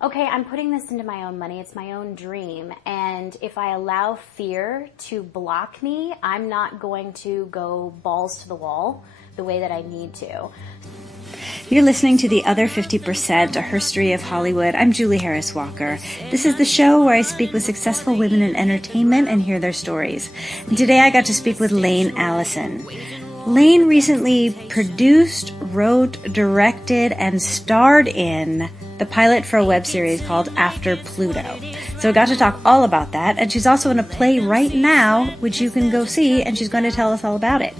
Okay, I'm putting this into my own money. It's my own dream. And if I allow fear to block me, I'm not going to go balls to the wall the way that I need to. You're listening to The Other 50%, A Herstory of Hollywood. I'm Julie Harris Walker. This is the show where I speak with successful women in entertainment and hear their stories. And today I got to speak with Allison. Lane recently produced, wrote, directed, and starred in the pilot for a web series called After Pluto. So I got to talk all about that, and she's also in a play right now, which you can go see, and she's going to tell us all about it.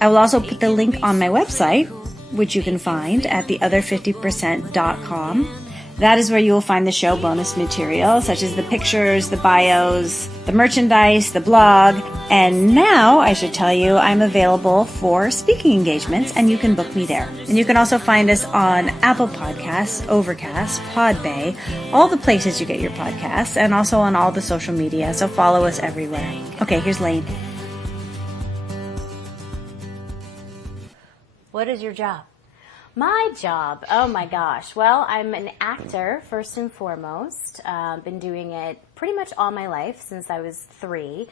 I will also put the link on my website, which you can find at theother50%.com. That is where you will find the show bonus material, such as the pictures, the bios, the merchandise, the blog. And now, I should tell you, I'm available for speaking engagements, and you can book me there. And you can also find us on Apple Podcasts, Overcast, Podbay, all the places you get your podcasts, and also on all the social media. So follow us everywhere. Okay, here's Lane. What is your job? My job? Oh my gosh. Well, I'm an actor first and foremost. Been doing it pretty much all my life since I was 3.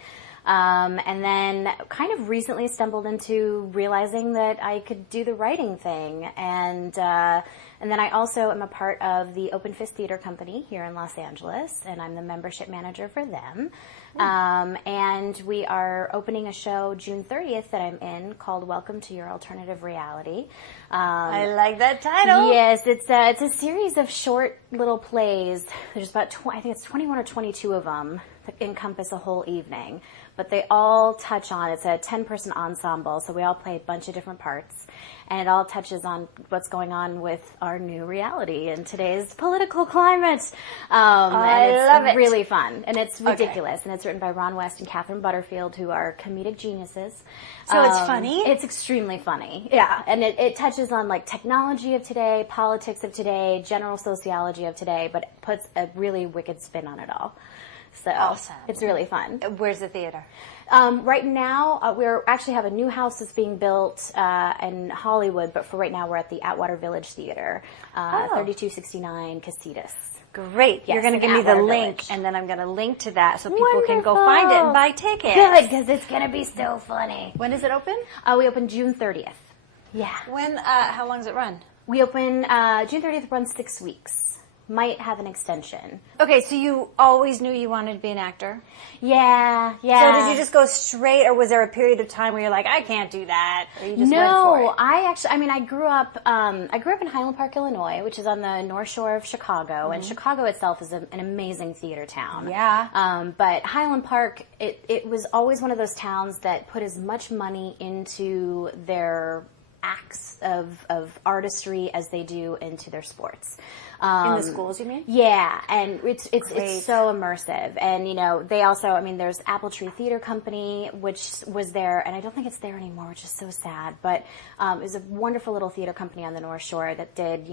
And then kind of recently stumbled into realizing that I could do the writing thing. And then I also am a part of the Open Fist Theater Company here in Los Angeles, and I'm the membership manager for them. And we are opening a show June 30th that I'm in called Welcome to Your Alternative Reality. I like that title. Yes, it's a series of short little plays. There's about, I think it's 21 or 22 of them that encompass a whole evening. But they all touch on, it's a 10-person ensemble, so we all play a bunch of different parts. And it all touches on what's going on with our new reality in today's political climate. I love it. It's really fun. And it's ridiculous. Okay. And it's written by Ron West and Catherine Butterfield, who are comedic geniuses. So it's funny? It's extremely funny. Yeah. And it touches on like technology of today, politics of today, general sociology of today, but puts a really wicked spin on it all. So awesome. It's really fun. Where's the theater? Right now, we actually have a new house that's being built in Hollywood, but for right now, we're at the Atwater Village Theater, 3269 Casitas. Great. Yes, you're going to give me the link, Village. and then I'm going to link to that so people can go find it and buy tickets. Good, because it's going to be so funny. When does it open? We open June 30th. Yeah. When? How long does it run? We open June 30th, runs 6 weeks. Might have an extension. Okay, so you always knew you wanted to be an actor? Yeah. So did you just go straight, or was there a period of time where you're like, I can't do that, or you just went for it? No, I grew up in Highland Park, Illinois, which is on the North Shore of Chicago, and Chicago itself is an amazing theater town. Yeah. But Highland Park, it was always one of those towns that put as much money into their acts of artistry as they do into their sports. In the schools, you mean? Yeah, and it's so immersive. And, they also, there's Apple Tree Theater Company, which was there, and I don't think it's there anymore, which is so sad. But it was a wonderful little theater company on the North Shore that did,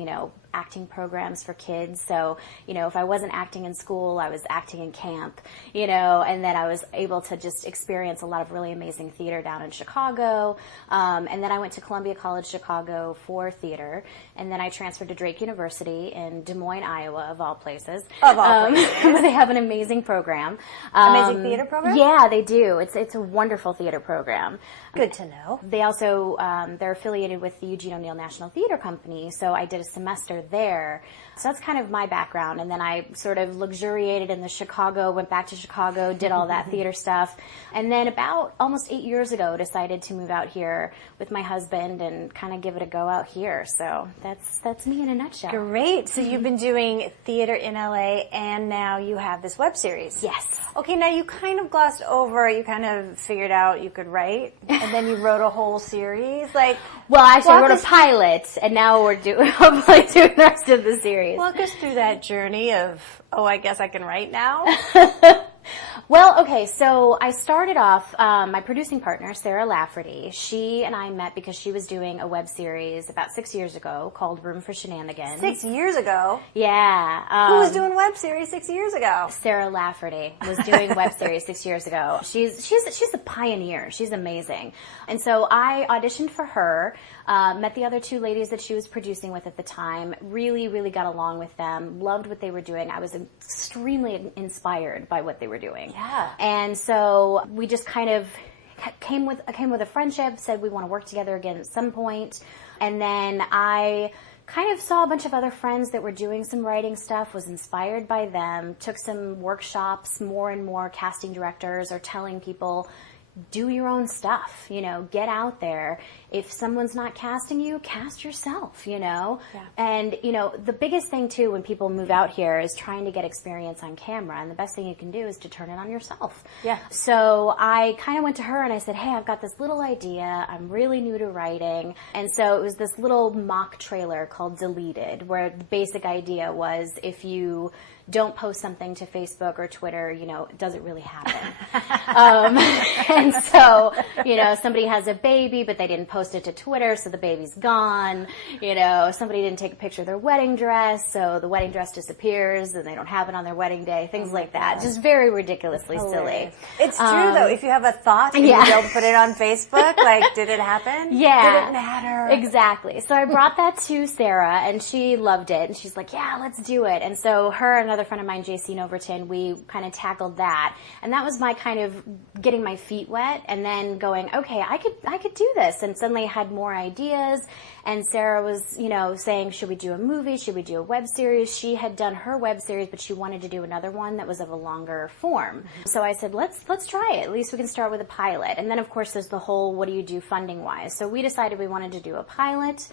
acting programs for kids. So, if I wasn't acting in school, I was acting in camp, and then I was able to just experience a lot of really amazing theater down in Chicago. And then I went to Columbia College Chicago for theater, and then I transferred to Drake University in Des Moines, Iowa, of all places. Where they have an amazing program. Amazing theater program? Yeah, they do. It's a wonderful theater program. Good to know. They also, they're affiliated with the Eugene O'Neill National Theater Company, so I did a semester there. So that's kind of my background. And then I sort of luxuriated in went back to Chicago, did all that theater stuff. And then about almost 8 years ago, decided to move out here with my husband and kind of give it a go out here. So that's me in a nutshell. Great. So you've been doing theater in LA, and now you have this web series. Yes. Okay, now you kind of glossed over, you kind of figured out you could write, and then you wrote a whole series. Well, actually, I wrote a pilot, and now we're hopefully doing the rest of the series. Walk us through that journey of, I guess I can write now. Well, okay, so I started off, my producing partner, Sarah Lafferty, she and I met because she was doing a web series about 6 years ago called Room for Shenanigans. 6 years ago? Yeah. Who was doing web series 6 years ago? Sarah Lafferty was doing web series 6 years ago. She's a pioneer. She's amazing. And so I auditioned for her, met the other two ladies that she was producing with at the time, really, really got along with them, loved what they were doing. I was extremely inspired by what they were doing. Yeah. And so we just kind of came with a friendship, said we want to work together again at some point. And then I kind of saw a bunch of other friends that were doing some writing stuff, was inspired by them, took some workshops. More and more casting directors are telling people, do your own stuff, get out there. If someone's not casting you, cast yourself, Yeah. And, the biggest thing too when people move out here is trying to get experience on camera, and the best thing you can do is to turn it on yourself. Yeah. So I kind of went to her and I said, hey, I've got this little idea. I'm really new to writing. And so it was this little mock trailer called Deleted, where the basic idea was if you don't post something to Facebook or Twitter, does it really happen? And so, somebody has a baby, but they didn't post it to Twitter, so the baby's gone. Somebody didn't take a picture of their wedding dress, so the wedding dress disappears and they don't have it on their wedding day, things like that. Just very ridiculously silly. It's true, though. If you have a thought and you don't put it on Facebook, did it happen? Yeah. Did it matter? Exactly. So I brought that to Sarah, and she loved it, and she's like, yeah, let's do it. And so her and another friend of mine, JC Overton, we kind of tackled that. And that was my kind of getting my feet wet and then going, okay, I could do this. And suddenly I had more ideas. And Sarah was, saying, should we do a movie? Should we do a web series? She had done her web series, but she wanted to do another one that was of a longer form. So I said, let's try it. At least we can start with a pilot. And then, of course, there's the whole, what do you do funding-wise? So we decided we wanted to do a pilot,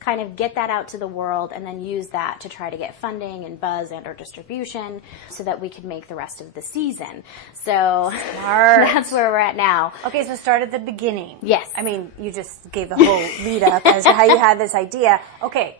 kind of get that out to the world, and then use that to try to get funding and buzz and or distribution so that we could make the rest of the season. So that's where we're at now. Okay, so start at the beginning. Yes. I mean, you just gave the whole lead up as to how you had this idea. Okay,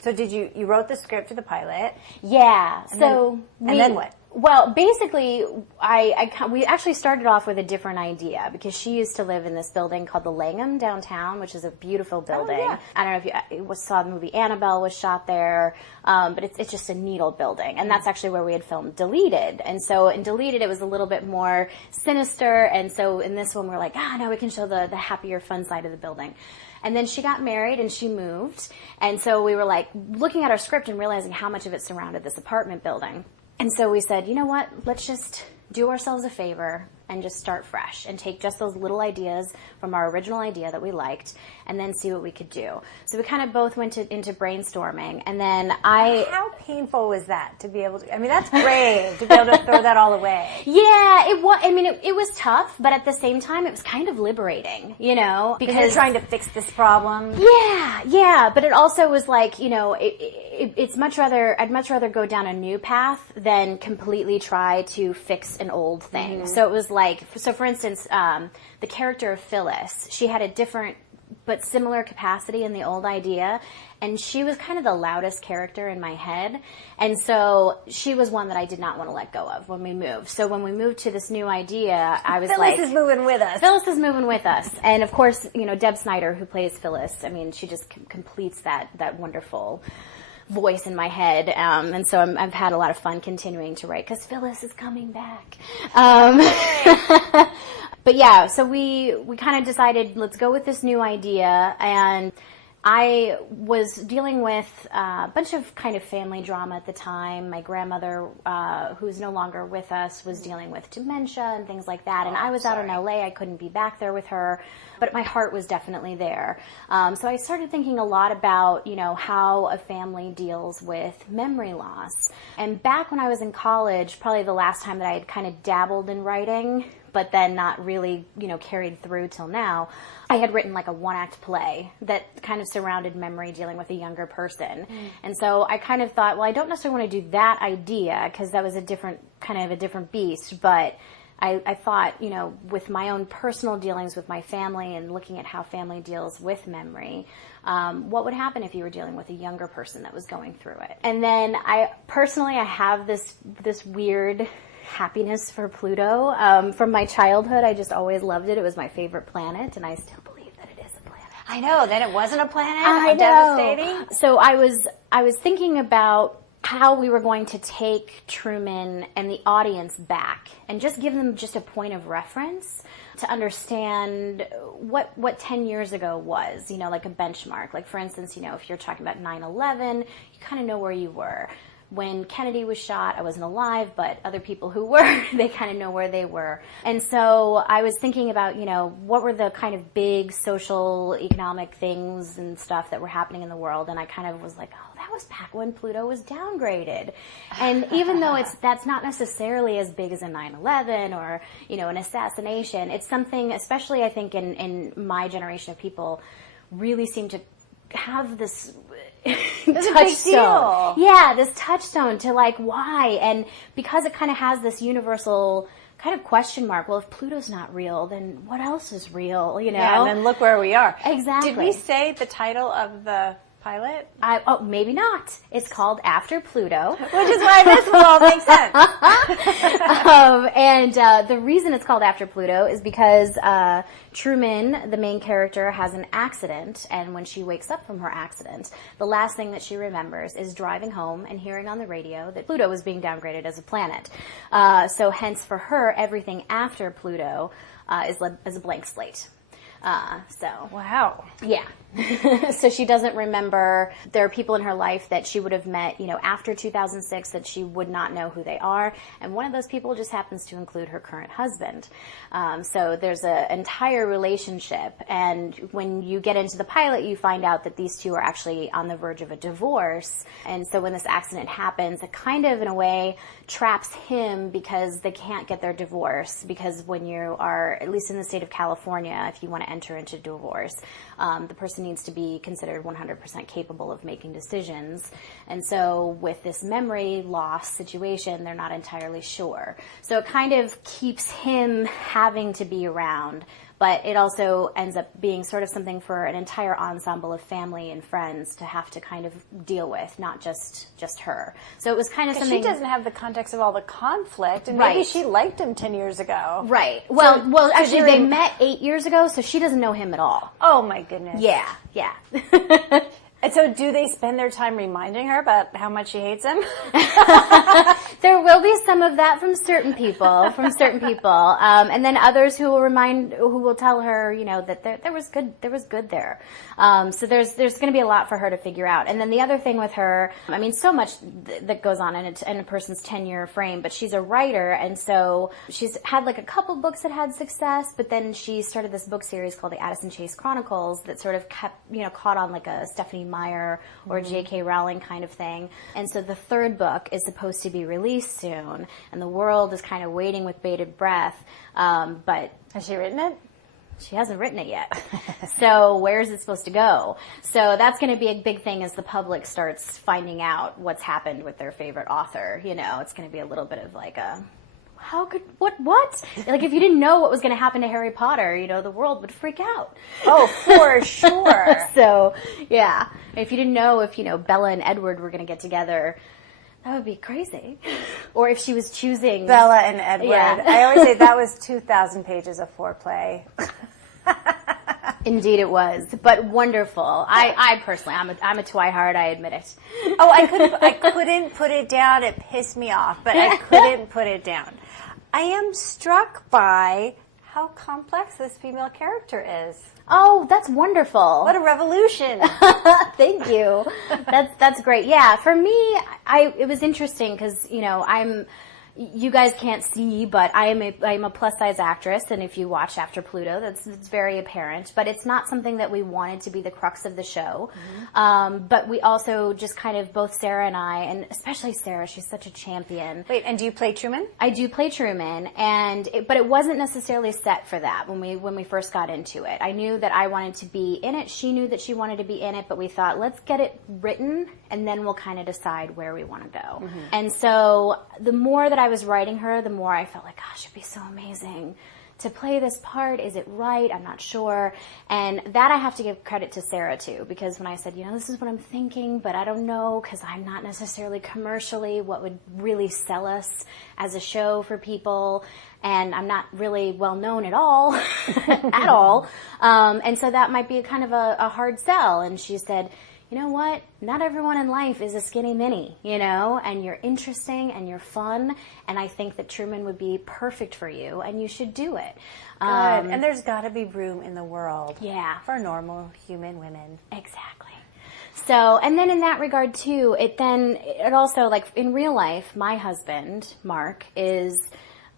so did you wrote the script for the pilot? Yeah. And then what? Well, basically, we actually started off with a different idea because she used to live in this building called the Langham downtown, which is a beautiful building. Oh, yeah. I don't know if you saw the movie Annabelle was shot there, but it's just a needle building, and that's actually where we had filmed Deleted. And so in Deleted, it was a little bit more sinister, and so in this one, we're like, now we can show the happier, fun side of the building. And then she got married and she moved, and so we were like looking at our script and realizing how much of it surrounded this apartment building. And so we said, you know what, let's just do ourselves a favor and just start fresh and take just those little ideas from our original idea that we liked and then see what we could do. So we kind of both went into brainstorming, and then How painful was that to be able to, that's brave to be able to throw that all away. Yeah, it was, it was tough, but at the same time it was kind of liberating, because you're trying to fix this problem. Yeah, but it also was like, I'd much rather go down a new path than completely try to fix an old thing. So it was so for instance, the character of Phyllis, she had a different but similar capacity in the old idea, and she was kind of the loudest character in my head, and so she was one that I did not want to let go of when we moved. So when we moved to this new idea, I was Phyllis is moving with us. Phyllis is moving with us. And of course, Deb Snyder, who plays Phyllis, she just completes that wonderful voice in my head, and so I've had a lot of fun continuing to write because Phyllis is coming back. But yeah, so we kind of decided, let's go with this new idea, and I was dealing with a bunch of kind of family drama at the time. My grandmother, who's no longer with us, was dealing with dementia and things like that, and I was out in LA. I couldn't be back there with her, but my heart was definitely there. So I started thinking a lot about, how a family deals with memory loss. And back when I was in college, probably the last time that I had kind of dabbled in writing, but then not really, carried through till now, I had written like a one-act play that kind of surrounded memory dealing with a younger person. And so I kind of thought, well, I don't necessarily want to do that idea because that was a different beast, but I thought, with my own personal dealings with my family and looking at how family deals with memory, what would happen if you were dealing with a younger person that was going through it? And then I have this weird happiness for Pluto. From my childhood, I just always loved it. It was my favorite planet, and I still believe that it is a planet. I know. Then it wasn't a planet. I know. Devastating. So I was thinking about how we were going to take Truman and the audience back and just give them just a point of reference to understand what 10 years ago was, like a benchmark. Like, for instance, if you're talking about 9/11, you kind of know where you were. When Kennedy was shot, I wasn't alive, but other people who were, they kind of know where they were. And so I was thinking about, what were the kind of big social, economic things and stuff that were happening in the world. And I kind of was like, oh, that was back when Pluto was downgraded. And even though that's not necessarily as big as a 9/11 or, an assassination, it's something, especially I think in my generation of people, really seem to have this touchstone. Yeah, this touchstone to like why. And because it kind of has this universal kind of question mark, well, if Pluto's not real, then what else is real, Yeah, and then look where we are. Exactly. Did we say the title of the pilot? Maybe not. It's called After Pluto. Which is why this will all make sense. And the reason it's called After Pluto is because Truman, the main character, has an accident, and when she wakes up from her accident, the last thing that she remembers is driving home and hearing on the radio that Pluto was being downgraded as a planet. So hence, for her, everything after Pluto is a blank slate. Wow. Yeah. So she doesn't remember. There are people in her life that she would have met, after 2006 that she would not know who they are. And one of those people just happens to include her current husband. So there's an entire relationship. And when you get into the pilot, you find out that these two are actually on the verge of a divorce. And so when this accident happens, it kind of, in a way, traps him because they can't get their divorce. Because when you are, at least in the state of California, if you want to enter into divorce, the person needs to be considered 100% capable of making decisions. And so with this memory loss situation, they're not entirely sure. So it kind of keeps him having to be around, but it also ends up being sort of something for an entire ensemble of family and friends to have to kind of deal with, not just her. So it was kind of something. She doesn't have the context of all the conflict, and right. Maybe she liked him 10 years ago. Right. Well, actually, they met 8 years ago, so she doesn't know him at all. Oh my goodness. Yeah. And so do they spend their time reminding her about how much she hates him? There will be some of that from certain people, and then others who will tell her, that there was good there. So there's going to be a lot for her to figure out. And then the other thing with her, so much that goes on in a person's 10-year frame, but she's a writer, and so she's had like a couple books that had success, but then she started this book series called the Addison Chase Chronicles that sort of kept, caught on like a Stephanie Meyer or J.K. Rowling kind of thing. And so the third book is supposed to be released soon, and the world is kind of waiting with bated breath. But has she written it? She hasn't written it yet. So where is it supposed to go? So that's going to be a big thing as the public starts finding out what's happened with their favorite author. It's going to be a little bit of like a, what? Like if you didn't know what was going to happen to Harry Potter, the world would freak out. Oh, for sure. So, yeah. If you didn't know if, Bella and Edward were going to get together, that would be crazy. Or if she was choosing Bella and Edward. Yeah. I always say that was 2,000 pages of foreplay. Indeed it was, but wonderful. I personally, I'm a twihard, I admit it. Oh, I couldn't put it down. It pissed me off, but I couldn't put it down. I am struck by how complex this female character is. Oh, that's wonderful. What a revolution. Thank you. That's great. Yeah, for me, it was interesting because, you guys can't see, but I'm a plus size actress, and if you watch After Pluto, it's very apparent. But it's not something that we wanted to be the crux of the show. Mm-hmm. But we also just kind of, both Sarah and I, and especially Sarah, she's such a champion. Wait, and do you play Truman? I do play Truman, but it wasn't necessarily set for that when we first got into it. I knew that I wanted to be in it. She knew that she wanted to be in it, but we thought, let's get it written, and then we'll kind of decide where we want to go. Mm-hmm. And so the more that I was writing her, the more I felt like, gosh, it'd be so amazing to play this part? Is it right? I'm not sure. And that I have to give credit to Sarah too, because when I said, this is what I'm thinking, but I don't know, because I'm not necessarily commercially what would really sell us as a show for people, and I'm not really well known at all, at all. And so that might be kind of a hard sell. And she said, you know what? Not everyone in life is a skinny mini, and you're interesting and you're fun. And I think that Truman would be perfect for you, and you should do it. Good. And there's got to be room in the world. Yeah. For normal human women. Exactly. So, and then in that regard too, it also, like in real life, my husband, Mark, is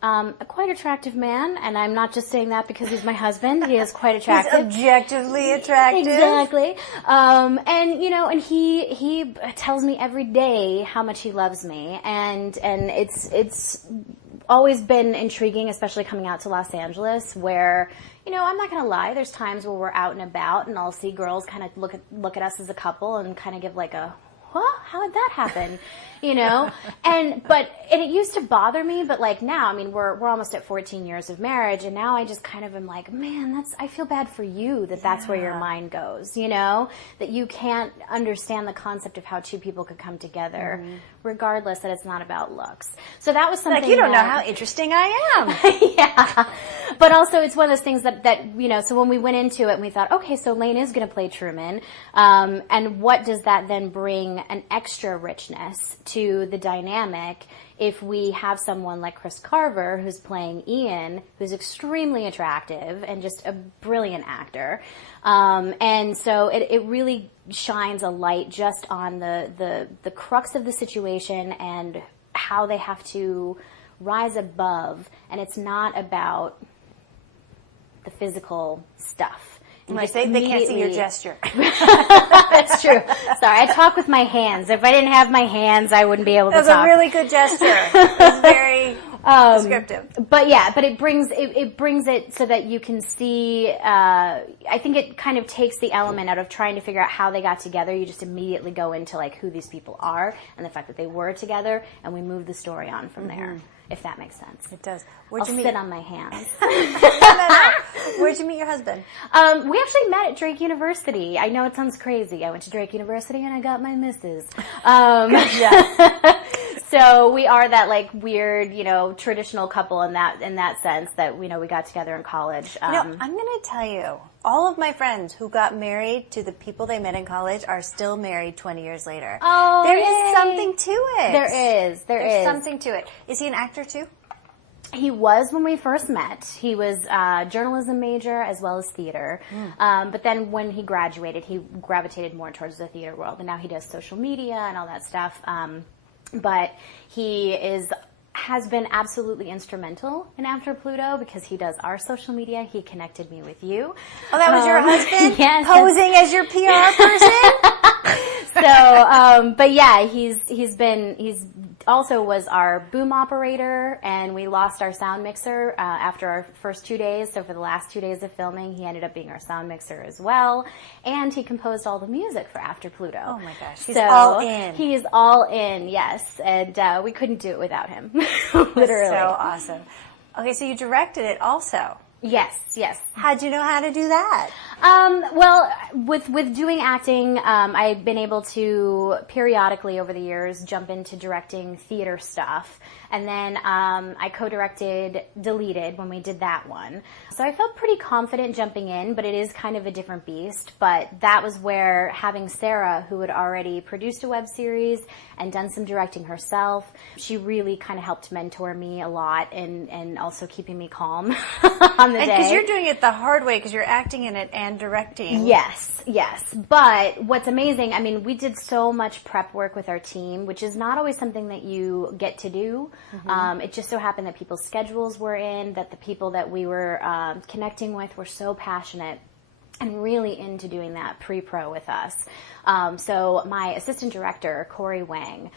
a quite attractive man, and I'm not just saying that because he's my husband. He is quite attractive. He's objectively attractive. Exactly. And he tells me every day how much he loves me, and it's always been intriguing, especially coming out to Los Angeles, where, I'm not going to lie, there's times where we're out and about, and I'll see girls kind of look at us as a couple and kind of give like a, what? How did that happen? And it used to bother me, but like now, we're almost at 14 years of marriage, and now I just kind of am like, man, I feel bad for you that's where your mind goes, that you can't understand the concept of how two people could come together, regardless that it's not about looks. So that was something like, you don't know how interesting I am. Yeah. But also it's one of those things that, so when we went into it and we thought, okay, so Lane is going to play Truman, and what does that then bring an extra richness to the dynamic if we have someone like Chris Carver, who's playing Ian, who's extremely attractive and just a brilliant actor. And so it really shines a light just on the crux of the situation and how they have to rise above. And it's not about the physical stuff. Like they can't see your gesture. That's true. Sorry, I talk with my hands. If I didn't have my hands, I wouldn't be able to talk. That was a really good gesture. It's very descriptive. But it brings it so that you can see. I think it kind of takes the element out of trying to figure out how they got together. You just immediately go into like who these people are and the fact that they were together, and we move the story on from there. If that makes sense. It does. I'll sit on my hands. Where'd you meet your husband? We actually met at Drake University. I know it sounds crazy. I went to Drake University and I got my missus. So we are that like weird, traditional couple in that sense that we got together in college. I'm going to tell you, all of my friends who got married to the people they met in college are still married 20 years later. Oh, there is something to it. There's something to it. Is he an actor too? He was when we first met. He was a journalism major as well as theater. But then when he graduated, he gravitated more towards the theater world. And now he does social media and all that stuff. But he has been absolutely instrumental in After Pluto because he does our social media. He connected me with you. Oh, that was your husband? Yes. Posing as your PR person? So, but yeah, he's also was our boom operator, and we lost our sound mixer after our first 2 days. So for the last 2 days of filming, he ended up being our sound mixer as well. And he composed all the music for After Pluto. Oh my gosh, he's all in. He is all in, yes. And we couldn't do it without him. Literally. That's so awesome. Okay, so you directed it also. Yes. How'd you know how to do that? Well, with doing acting, I've been able to periodically over the years jump into directing theater stuff. And then I co-directed Deleted when we did that one. So I felt pretty confident jumping in, but it is kind of a different beast. But that was where having Sarah, who had already produced a web series and done some directing herself, she really kind of helped mentor me a lot and also keeping me calm on the day. Because you're doing it the hard way because you're acting in it and directing. Yes. But what's amazing, we did so much prep work with our team, which is not always something that you get to do. It just so happened that people's schedules were in, that the people that we were connecting with were so passionate and really into doing that pre-pro with us. So my assistant director, Corey Wang,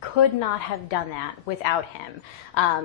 could not have done that without him.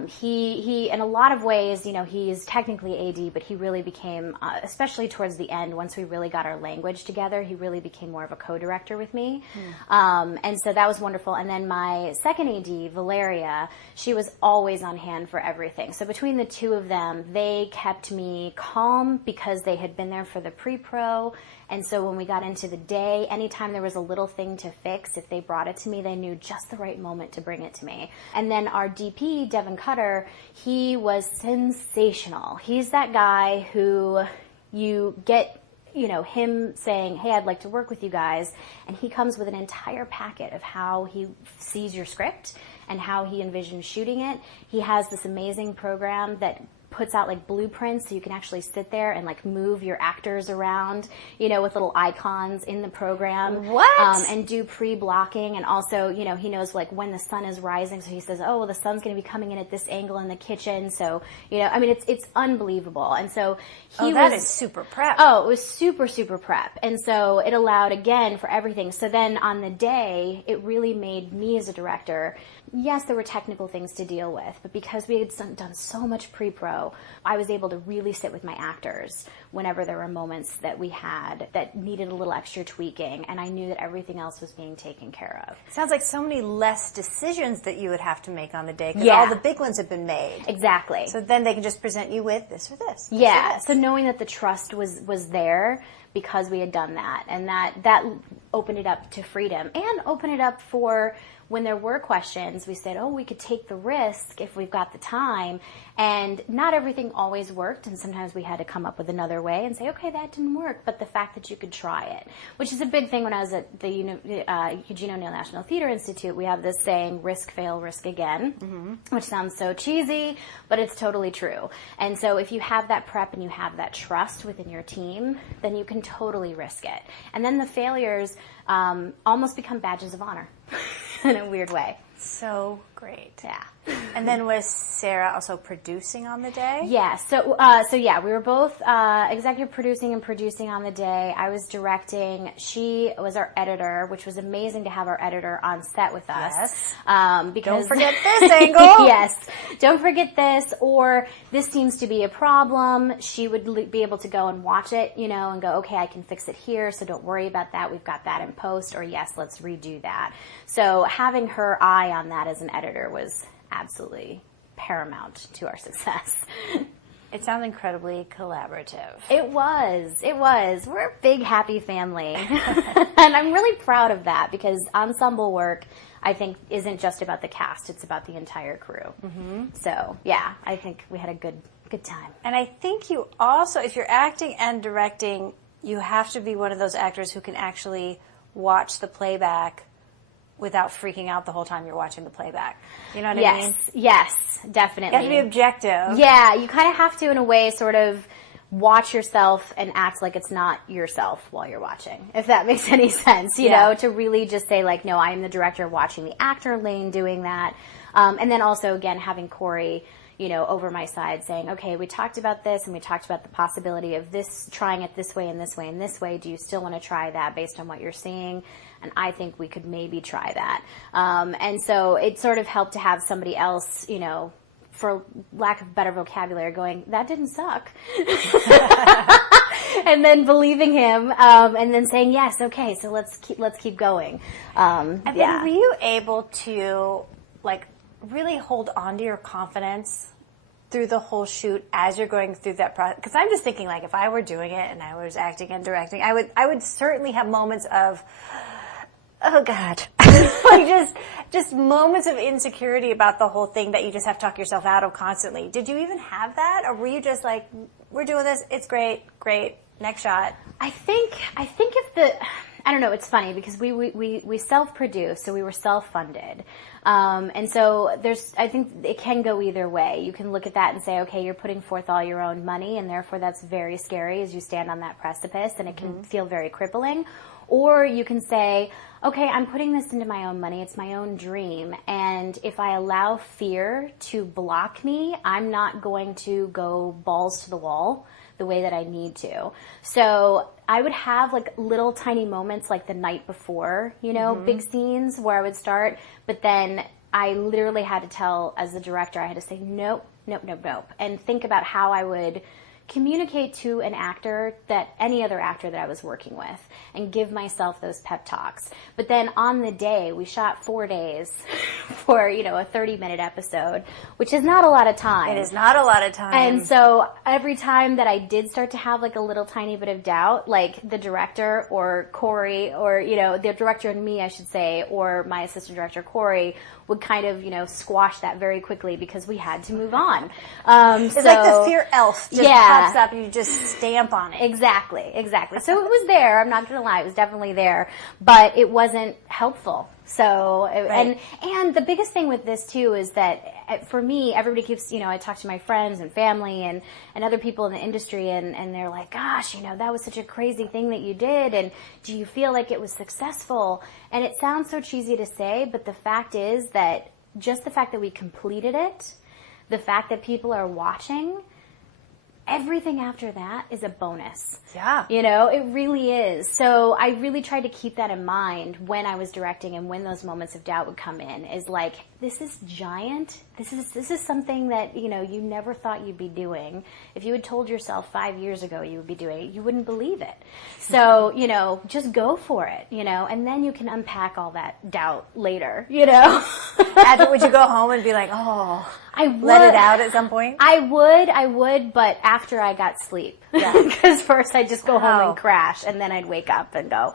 He in a lot of ways, you know, he is technically AD, but he really became, especially towards the end, once we really got our language together, he really became more of a co-director with me. And so that was wonderful. And then my second AD, Valeria, she was always on hand for everything. So between the two of them, they kept me calm because they had been there for the pre-pro. And so when we got into the day, anytime there was a little thing to fix, if they brought it to me, they knew just the right moment to bring it to me. And then our DP, Devin Cutter, he was sensational. He's that guy who you get, you know, him saying, hey, I'd like to work with you guys. And he comes with an entire packet of how he sees your script and how he envisions shooting it. He has this amazing program that puts out like blueprints so you can actually sit there and like move your actors around, you know, with little icons in the program. What? And do pre-blocking. And also, you know, he knows like when the sun is rising. So he says, oh, well, the sun's going to be coming in at this angle in the kitchen. So, you know, I mean, it's unbelievable. And so that is super prep. Oh, it was super, super prep. And so it allowed, again, for everything. So then on the day, it really made me as a director, yes, there were technical things to deal with, but because we had done so much pre-pro, I was able to really sit with my actors whenever there were moments that we had that needed a little extra tweaking, and I knew that everything else was being taken care of. Sounds like so many less decisions that you would have to make on the day, because Yeah. all the big ones have been made. Exactly. So then they can just present you with this or this. Yeah, or this. so knowing that the trust was there because we had done that, and that opened it up to freedom and opened it up for when there were questions, we said, oh, we could take the risk if we've got the time. And not everything always worked, and sometimes we had to come up with another way and say, okay, that didn't work, but the fact that you could try it, which is a big thing when I was at the Eugene O'Neill National Theater Institute. We have this saying, risk, fail, risk again, which sounds so cheesy, but it's totally true. And so if you have that prep and you have that trust within your team, then you can totally risk it. And then the failures almost become badges of honor in a weird way. So great. Yeah. And then was Sarah also producing on the day? Yeah. So yeah, we were both executive producing and producing on the day. I was directing. She was our editor, which was amazing to have our editor on set with us. Yes. Because Don't forget this angle. Yes. Don't forget this, or this seems to be a problem. She would be able to go and watch it, you know, and go, okay, I can fix it here, so don't worry about that. We've got that in post, or yes, let's redo that. So having her eye on that as an editor was absolutely paramount to our success. It sounds incredibly collaborative. It was. We're a big, happy family. And I'm really proud of that, because ensemble work, I think, isn't just about the cast. It's about the entire crew. Mm-hmm. So, yeah, I think we had a good time. And I think you also, if you're acting and directing, you have to be one of those actors who can actually watch the playback without freaking out the whole time you're watching the playback. You know what I mean? Yes, definitely. You have to be objective. Yeah, you kind of have to, in a way, sort of watch yourself and act like it's not yourself while you're watching, if that makes any sense, you know, to really just say, like, no, I am the director watching the actor lane doing that. And then also, again, having Corey, you know, over my side saying, okay, we talked about this and we talked about the possibility of this, trying it this way and this way and this way. Do you still want to try that based on what you're seeing? And I think we could maybe try that. And so it sort of helped to have somebody else, you know, for lack of better vocabulary, going, that didn't suck. And then believing him, and then saying, yes, okay, so let's keep going. And then were you able to, like, really hold on to your confidence through the whole shoot as you're going through that process? Because I'm just thinking, like, if I were doing it and I was acting and directing, I would certainly have moments of, oh God, like just moments of insecurity about the whole thing that you just have to talk yourself out of constantly. Did you even have that, or were you just like, we're doing this, it's great, next shot? I think if I don't know, it's funny because we self-produced, so we were self-funded. And so I think it can go either way. You can look at that and say, okay, you're putting forth all your own money, and therefore that's very scary as you stand on that precipice, and it can feel very crippling. Or you can say, okay, I'm putting this into my own money. It's my own dream. And if I allow fear to block me, I'm not going to go balls to the wall, the way that I need to. So I would have like little tiny moments like the night before, you know, big scenes where I would start, but then I literally had to tell, as the director, I had to say, nope, nope, nope, nope, and think about how I would communicate to an actor, that any other actor that I was working with, and give myself those pep talks. But then on the day, we shot 4 days for, you know, a 30-minute episode, which is not a lot of time. It is not a lot of time. And so every time that I did start to have like a little tiny bit of doubt, like the director or Corey, or, you know, the director and me, I should say, or my assistant director, Corey, would kind of, you know, squash that very quickly because we had to move on. It's like the fear elf just pops up and you just stamp on it. Exactly. So it was there. I'm not going to lie. It was definitely there, but it wasn't helpful. So, right. and the biggest thing with this too is that for me, everybody keeps, you know, I talk to my friends and family and other people in the industry and they're like, gosh, you know, that was such a crazy thing that you did. And do you feel like it was successful? And it sounds so cheesy to say, but the fact is that just the fact that we completed it, the fact that people are watching, everything after that is a bonus. Yeah. You know, it really is. So I really tried to keep that in mind when I was directing and when those moments of doubt would come in, is like, this is giant. This is something that, you know, you never thought you'd be doing. If you had told yourself 5 years ago you would be doing it, you wouldn't believe it. So, you know, just go for it, you know, and then you can unpack all that doubt later, you know. Would you go home and be like, oh, I would let it out at some point? I would, but after I got sleep. Yeah. Because first I'd just go home and crash, and then I'd wake up and go,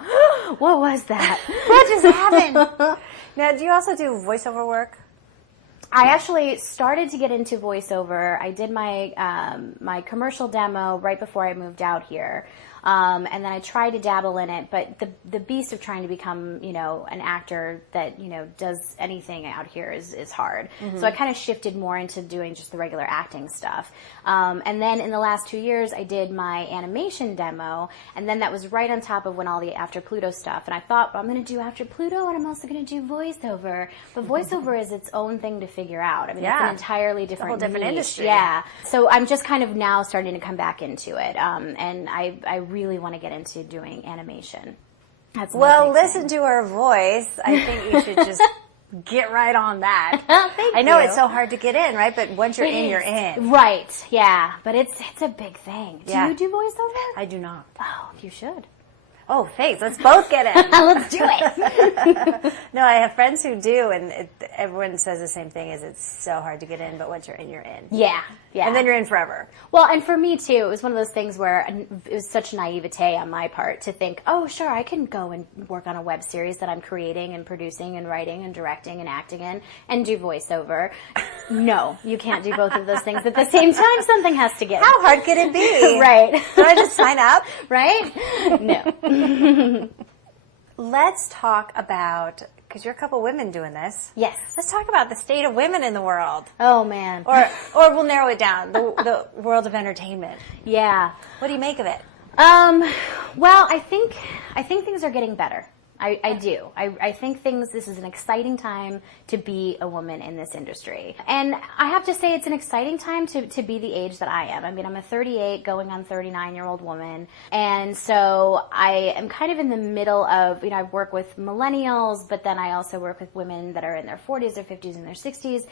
what was that? What just happened? Now, do you also do voiceover work? I actually started to get into voiceover. I did my my commercial demo right before I moved out here. And then I tried to dabble in it, but the beast of trying to become, you know, an actor that, you know, does anything out here is hard. So I kind of shifted more into doing just the regular acting stuff. And then in the last 2 years, I did my animation demo, and then that was right on top of when all the After Pluto stuff. And I thought, well, I'm going to do After Pluto, and I'm also going to do voiceover. But voiceover is its own thing to figure out. I mean, it's an entirely different, a whole different niche. industry. Yeah. So I'm just kind of now starting to come back into it. And I really want to get into doing animation. That's listen to her voice. I think you should just get right on that. Thank I know you. it's so hard to get in, right? But once you're in, you're in. Right. Yeah. But it's a big thing. Yeah. Do you do voiceover? I do not. Oh, you should. Oh, thanks. Let's both get in. Let's do it. No, I have friends who do, and everyone says the same thing, is it's so hard to get in, but once you're in, you're in. Yeah. And then you're in forever. Well, and for me too, it was one of those things where it was such naivete on my part to think, oh, sure, I can go and work on a web series that I'm creating and producing and writing and directing and acting in and do voiceover. No, you can't do both of those things at the same time. Something has to give. How hard could it be? Right. Do I just sign up? Right? No. Let's talk about, because you're a couple women doing this. Yes. Let's talk about the state of women in the world. Oh, man. Or we'll narrow it down, the world of entertainment. Yeah. What do you make of it? Well, I think things are getting better. I do. I think this is an exciting time to be a woman in this industry. And I have to say it's an exciting time to be the age that I am. I mean, I'm a 38 going on 39-year-old woman. And so I am kind of in the middle of, you know, I work with millennials, but then I also work with women that are in their 40s, their 50s, and their 60s.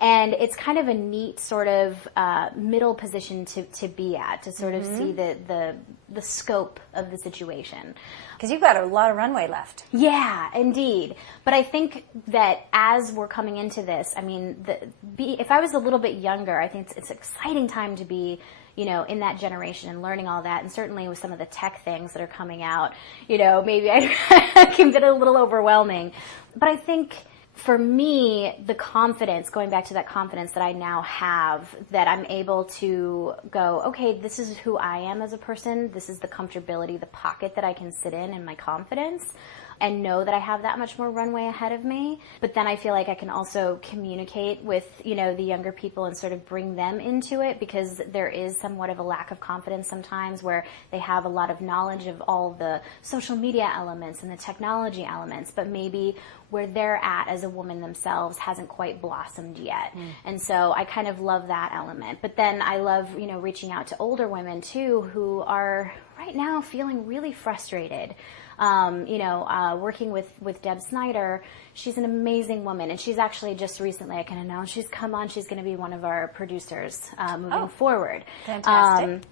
And it's kind of a neat sort of middle position to be at, to sort of see the scope of the situation. Because you've got a lot of runway left. Yeah, indeed. But I think that as we're coming into this, I mean, if I was a little bit younger, I think it's an exciting time to be, you know, in that generation and learning all that. And certainly with some of the tech things that are coming out, you know, maybe I can get a little overwhelming. But I think for me, the confidence, going back to that confidence that I now have, that I'm able to go, okay, this is who I am as a person. This is the comfortability, the pocket that I can sit in and my confidence. and know that I have that much more runway ahead of me. But then I feel like I can also communicate with, you know, the younger people and sort of bring them into it, because there is somewhat of a lack of confidence sometimes where they have a lot of knowledge of all the social media elements and the technology elements, but maybe where they're at as a woman themselves hasn't quite blossomed yet. And so I kind of love that element. But then I love, you know, reaching out to older women too, who are right now feeling really frustrated. Working with Deb Snyder, she's an amazing woman, and she's actually just recently, I can announce, she's going to be one of our producers moving forward. Fantastic.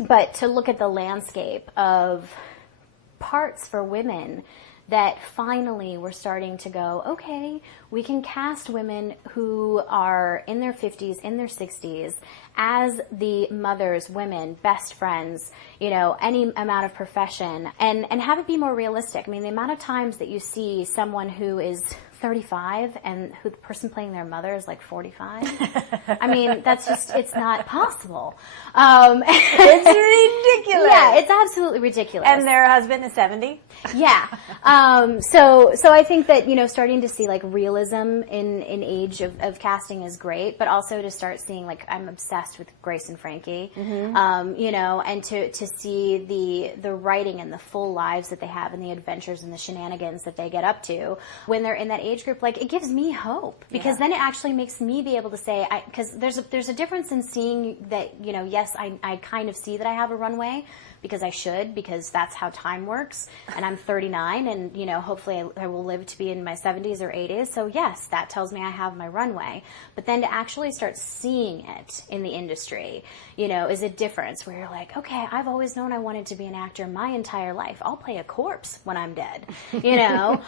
But to look at the landscape of parts for women that finally we're starting to go, okay, we can cast women who are in their 50s, in their 60s, as the mothers, women, best friends, you know, any amount of profession, and have it be more realistic. I mean, the amount of times that you see someone who is 35 and who the person playing their mother is like 45. I mean, that's just, it's not possible. It's ridiculous. Yeah, it's absolutely ridiculous. And their husband is 70? Yeah. So I think that, you know, starting to see like realism in age of casting is great, but also to start seeing, like, I'm obsessed with Grace and Frankie, you know, and to see the writing and the full lives that they have and the adventures and the shenanigans that they get up to when they're in that age group, like, it gives me hope, because then it actually makes me be able to say, because there's a difference in seeing that, you know, yes, I kind of see that I have a runway, because I should, because that's how time works, and I'm 39, and, you know, hopefully I will live to be in my 70s or 80s, so yes, that tells me I have my runway. But then to actually start seeing it in the industry, you know, is a difference where you're like, okay, I've always known I wanted to be an actor my entire life. I'll play a corpse when I'm dead, you know?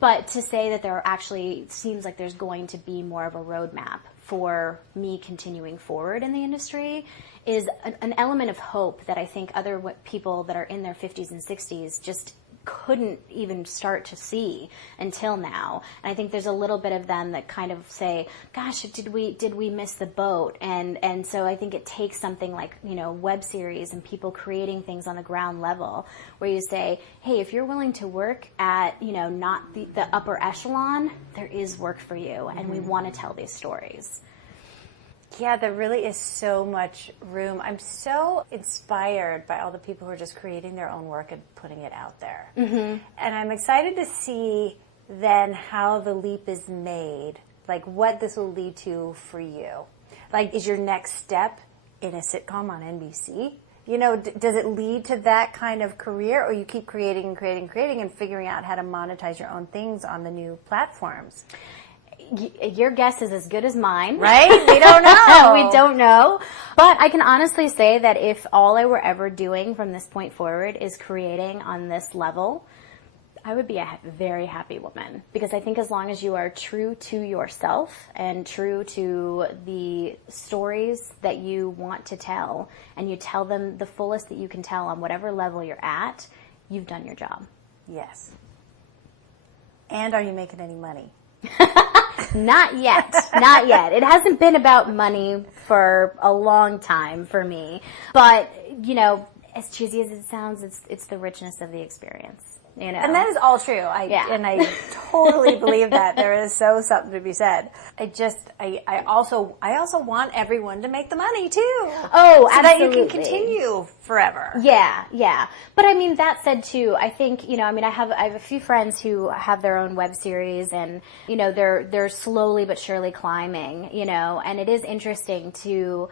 But to say that there actually seems like there's going to be more of a roadmap for me continuing forward in the industry is an element of hope that I think other people that are in their 50s and 60s just couldn't even start to see until now. And I think there's a little bit of them that kind of say, gosh, did we miss the boat? And so I think it takes something like, you know, web series and people creating things on the ground level where you say, hey, if you're willing to work at, you know, not the upper echelon, there is work for you, and we want to tell these stories. Yeah, there really is so much room. I'm so inspired by all the people who are just creating their own work and putting it out there. And I'm excited to see then how the leap is made, like what this will lead to for you. Like, is your next step in a sitcom on NBC? You know, does it lead to that kind of career, or you keep creating and creating and creating and figuring out how to monetize your own things on the new platforms? Your guess is as good as mine. Right? We don't know. We don't know. But I can honestly say that if all I were ever doing from this point forward is creating on this level, I would be a very happy woman. Because I think as long as you are true to yourself and true to the stories that you want to tell, and you tell them the fullest that you can tell on whatever level you're at, you've done your job. Yes. And are you making any money? Not yet. Not yet. It hasn't been about money for a long time for me. But, you know, as cheesy as it sounds, it's the richness of the experience. You know? And that is all true. And I totally believe that. There is so something to be said. I also want everyone to make the money too. Oh, so absolutely. that you can continue forever. Yeah. But I mean, that said too, I think, you know, I mean, I have a few friends who have their own web series, and, you know, they're slowly but surely climbing, you know, and it is interesting to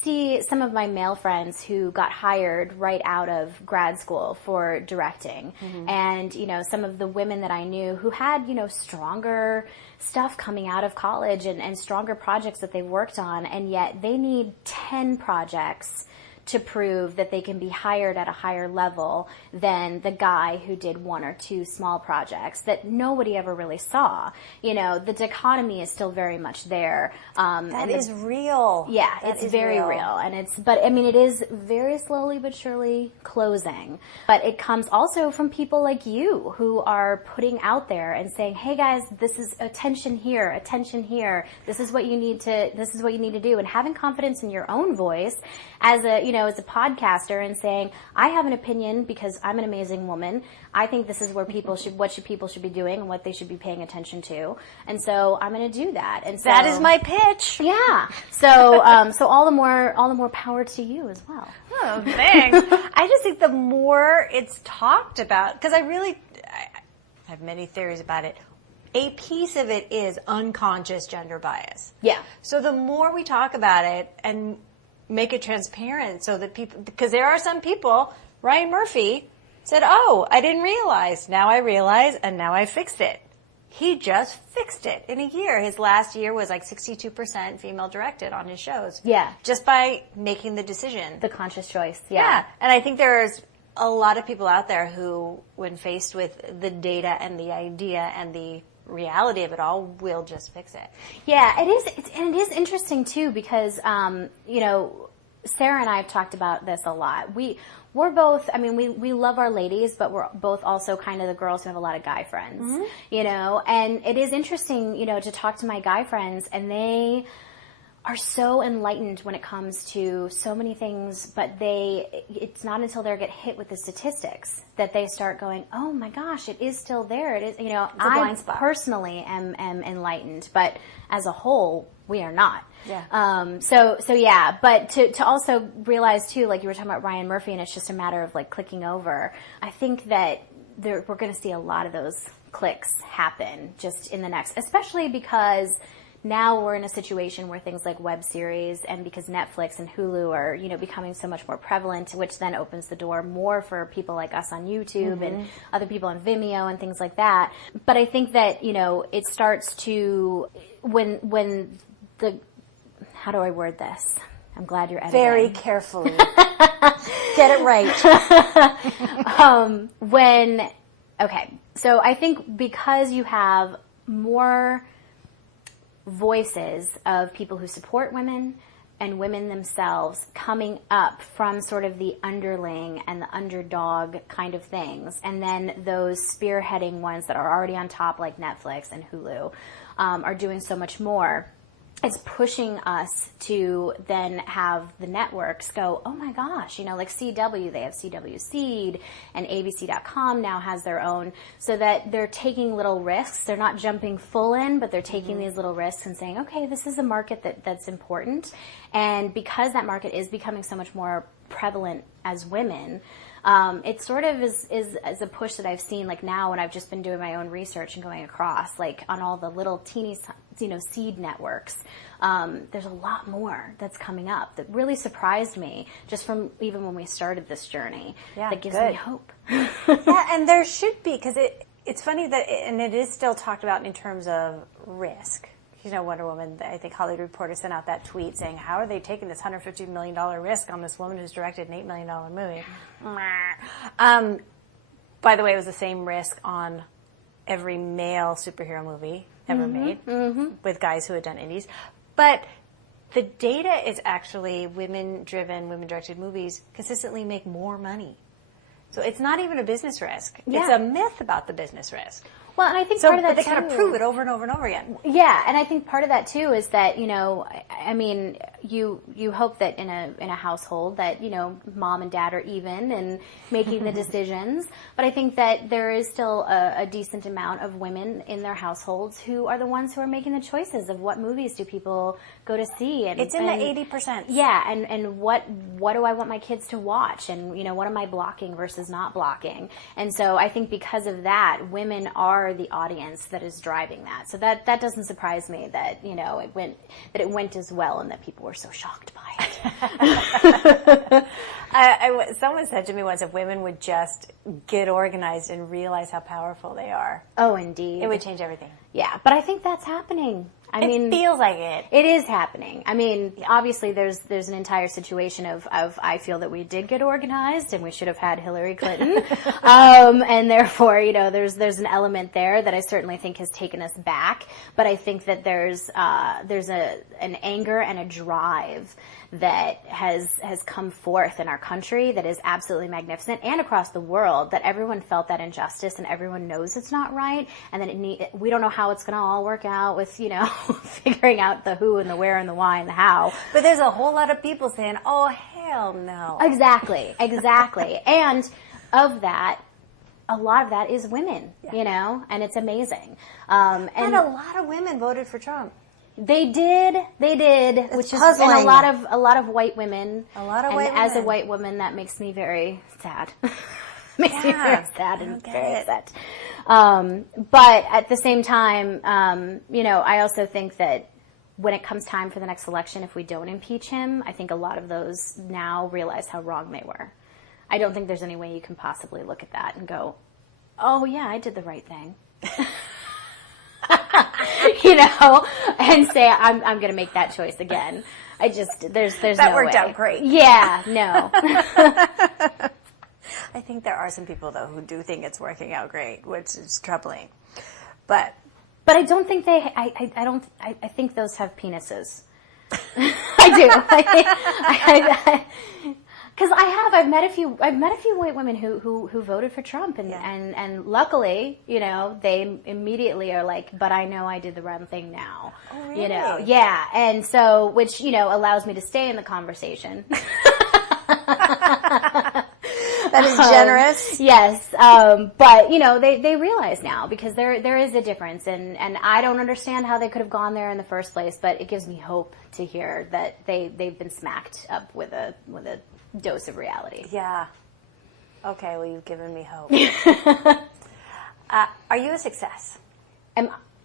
see some of my male friends who got hired right out of grad school for directing. And, you know, some of the women that I knew who had, you know, stronger stuff coming out of college and stronger projects that they've worked on, and yet they need 10 projects to prove that they can be hired at a higher level than the guy who did 1 or 2 small projects that nobody ever really saw. You know, the dichotomy is still very much there. That is real. Yeah, that it's very real. And but I mean, it is very slowly but surely closing. But it comes also from people like you who are putting out there and saying, hey guys, this is attention here. This is what you need to do. And having confidence in your own voice as a, you as a podcaster and saying, I have an opinion because I'm an amazing woman. I think this is where people should be doing and what they should be paying attention to. And so I'm going to do that. And so that is my pitch. Yeah. So, so all the more power to you as well. Oh, thanks. I just think the more it's talked about, because I have many theories about it. A piece of it is unconscious gender bias. Yeah. So the more we talk about it and make it transparent so that people, because there are some people, Ryan Murphy said, oh, I didn't realize. Now I realize, and now I fixed it. He just fixed it in a year. His last year was like 62% female directed on his shows. Yeah. Just by making the decision. The conscious choice. Yeah. And I think there's a lot of people out there who, when faced with the data and the idea and the reality of it all, will just fix it. Yeah, it is. And it is interesting too because, Sarah and I have talked about this a lot. We're both, we love our ladies, but we're both also kind of the girls who have a lot of guy friends, and it is interesting, to talk to my guy friends, and they are so enlightened when it comes to so many things, but it's not until they get hit with the statistics that they start going, oh my gosh, it is still there. It is, I personally am enlightened, but as a whole, we are not. Yeah. So yeah, but to also realize too, like you were talking about Ryan Murphy, and it's just a matter of like clicking over. I think that we're going to see a lot of those clicks happen just in the next, especially because now we're in a situation where things like web series, and because Netflix and Hulu are, becoming so much more prevalent, which then opens the door more for people like us on YouTube and other people on Vimeo and things like that. But I think that, it starts to, when the, how do I word this? I'm glad you're editing. Very carefully. Get it right. Okay. So I think because you have more voices of people who support women and women themselves coming up from sort of the underling and the underdog kind of things, and then those spearheading ones that are already on top like Netflix and Hulu are doing so much more. It's pushing us to then have the networks go, oh my gosh, like CW, they have CW Seed, and ABC.com now has their own, so that they're taking little risks. They're not jumping full in, but they're taking these little risks and saying, okay, this is a market that's important. And because that market is becoming so much more prevalent as women, it sort of is a push that I've seen, like now when I've just been doing my own research and going across, like on all the little teeny, seed networks. There's a lot more that's coming up that really surprised me just from even when we started this journey. Yeah, that gives me hope. Yeah, and there should be, because it's funny that, and it is still talked about in terms of risk. Wonder Woman, I think Hollywood Reporter sent out that tweet saying, how are they taking this $150 million risk on this woman who's directed an $8 million movie? By the way, it was the same risk on every male superhero movie ever made with guys who had done indies. But the data is actually women-driven, women-directed movies consistently make more money. So it's not even a business risk. Yeah. It's a myth about the business risk. Well, and I think part of that they kind of prove it over and over and over again. Yeah, and I think part of that too is that you hope that in a household that mom and dad are even and making the decisions. But I think that there is still a decent amount of women in their households who are the ones who are making the choices of what movies do people go to see. And it's in the 80%. Yeah, and what do I want my kids to watch, and what am I blocking versus not blocking. And so I think because of that, women are the audience that is driving that. So that doesn't surprise me that it went as well and that people were so shocked by it. Someone said to me once, if women would just get organized and realize how powerful they are. Oh, indeed. It would change everything. Yeah, but I think that's happening. It feels like it. It is happening. Obviously there's an entire situation of I feel that we did get organized and we should have had Hillary Clinton. And therefore, there's an element there that I certainly think has taken us back. But I think that there's an anger and a drive that has come forth in our country that is absolutely magnificent, and across the world, that everyone felt that injustice and everyone knows it's not right, and then we don't know how it's going to all work out with figuring out the who and the where and the why and the how. But there's a whole lot of people saying, oh hell no. Exactly. And of that, a lot of that is women, you know, and it's amazing. And a lot of women voted for Trump. They did, It's which puzzling. is and a lot of white women. As a white woman, that makes me very sad. Makes me very sad and very upset. But at the same time, you know, I also think that when it comes time for the next election, if we don't impeach him, I think a lot of those now realize how wrong they were. I don't think there's any way you can possibly look at that and go, oh yeah, I did the right thing. You know, and say I'm going to make that choice again. There's that no worked way. out great. Yeah, no. I think there are some people though who do think it's working out great, which is troubling. But I don't think I think those have penises. I do. Because I've met a few white women who voted for Trump, and luckily, you know, they immediately are like, but I know I did the wrong thing now. Oh, really? You know, yeah, and so, which, you know, allows me to stay in the conversation. That is generous. Yes, but you know, they realize now, because there is a difference, and I don't understand how they could have gone there in the first place, but it gives me hope to hear that they've been smacked up with a dose of reality. Yeah. Okay, well, you've given me hope. Are you a success?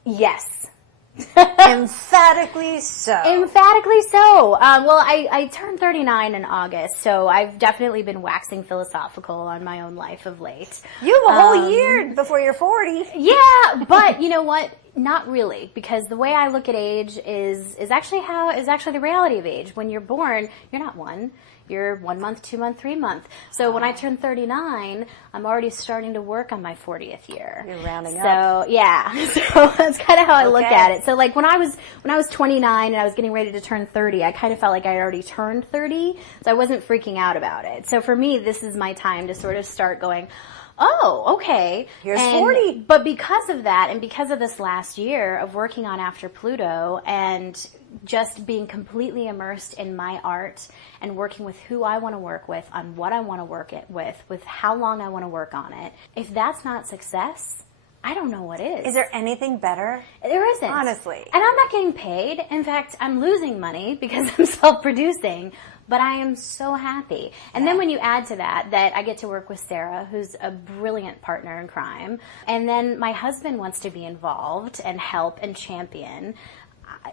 Yes. Emphatically so. Emphatically so. Well, I turned 39 in August, so I've definitely been waxing philosophical on my own life of late. You have a whole year before you're 40. Yeah, but you know what? Not really, because the way I look at age is actually the reality of age. When you're born, you're not one. You're 1 month, 2 month, 3 month. So when I turn 39, I'm already starting to work on my 40th year. You're rounding up. So yeah, so that's kind of how I look at it. So like when I was 29 and I was getting ready to turn 30, I kind of felt like I had already turned 30, so I wasn't freaking out about it. So for me, this is my time to sort of start going, oh, okay. Here's 40. But because of that, and because of this last year of working on After Pluto, and just being completely immersed in my art and working with who I want to work with, on what I want to work it with how long I want to work on it, if that's not success, I don't know what is. Is there anything better? There isn't. Honestly. And I'm not getting paid. In fact, I'm losing money because I'm self-producing. But I am so happy. And then when you add to that I get to work with Sarah, who's a brilliant partner in crime, and then my husband wants to be involved and help and champion,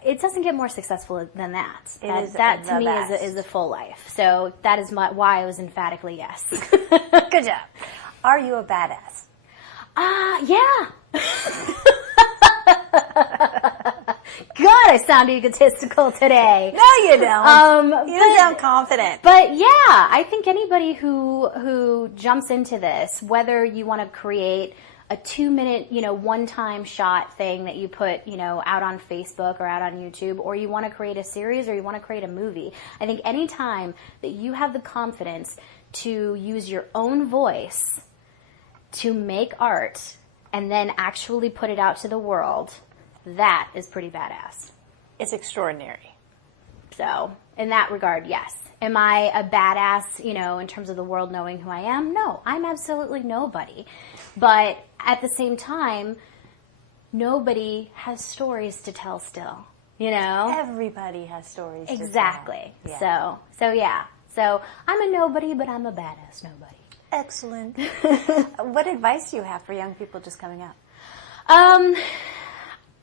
it doesn't get more successful than that. That to me is a full life. So that is why I was emphatically yes. Good job. Are you a badass? Yeah. God, I sound egotistical today. No, you don't. You sound confident. But yeah, I think anybody who jumps into this, whether you want to create a 2-minute, one-time shot thing that you put, out on Facebook or out on YouTube, or you want to create a series or you want to create a movie, I think any time that you have the confidence to use your own voice to make art and then actually put it out to the world, that is pretty badass. It's extraordinary. So, in that regard, yes. Am I a badass, in terms of the world knowing who I am? No, I'm absolutely nobody. But at the same time, nobody has stories to tell still, Everybody has stories to tell. Exactly. Yeah. So yeah. So I'm a nobody, but I'm a badass nobody. Excellent. What advice do you have for young people just coming up?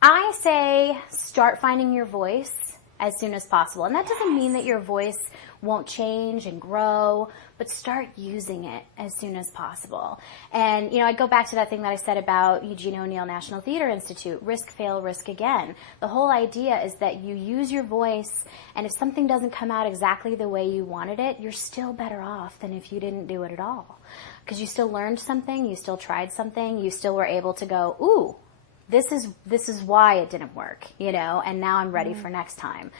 I say start finding your voice as soon as possible. And that doesn't mean that your voice won't change and grow, but start using it as soon as possible. And, I go back to that thing that I said about Eugene O'Neill National Theater Institute, risk, fail, risk again. The whole idea is that you use your voice, and if something doesn't come out exactly the way you wanted it, you're still better off than if you didn't do it at all. Because you still learned something, you still tried something, you still were able to go, ooh, this is why it didn't work, and now I'm ready for next time.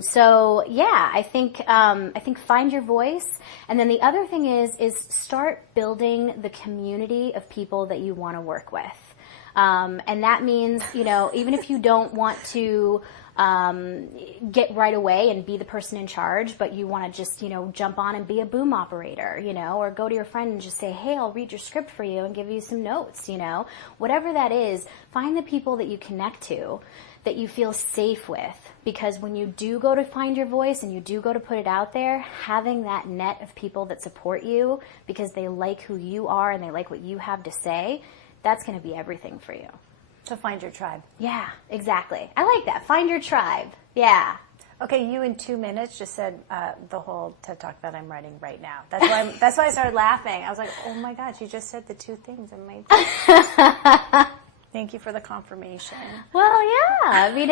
So yeah, I think find your voice, and then the other thing is start building the community of people that you want to work with, and that means even if you don't want to get right away and be the person in charge, but you want to just, jump on and be a boom operator, or go to your friend and just say, hey, I'll read your script for you and give you some notes, whatever that is, find the people that you connect to that you feel safe with, because when you do go to find your voice and you do go to put it out there, having that net of people that support you because they like who you are and they like what you have to say, that's going to be everything for you. So find your tribe. Yeah, exactly. I like that. Find your tribe. Yeah. Okay, you in 2 minutes just said the whole TED Talk that I'm writing right now. That's why I started laughing. I was like, oh my God, you just said the two things in my Thank you for the confirmation. Well, yeah. I mean,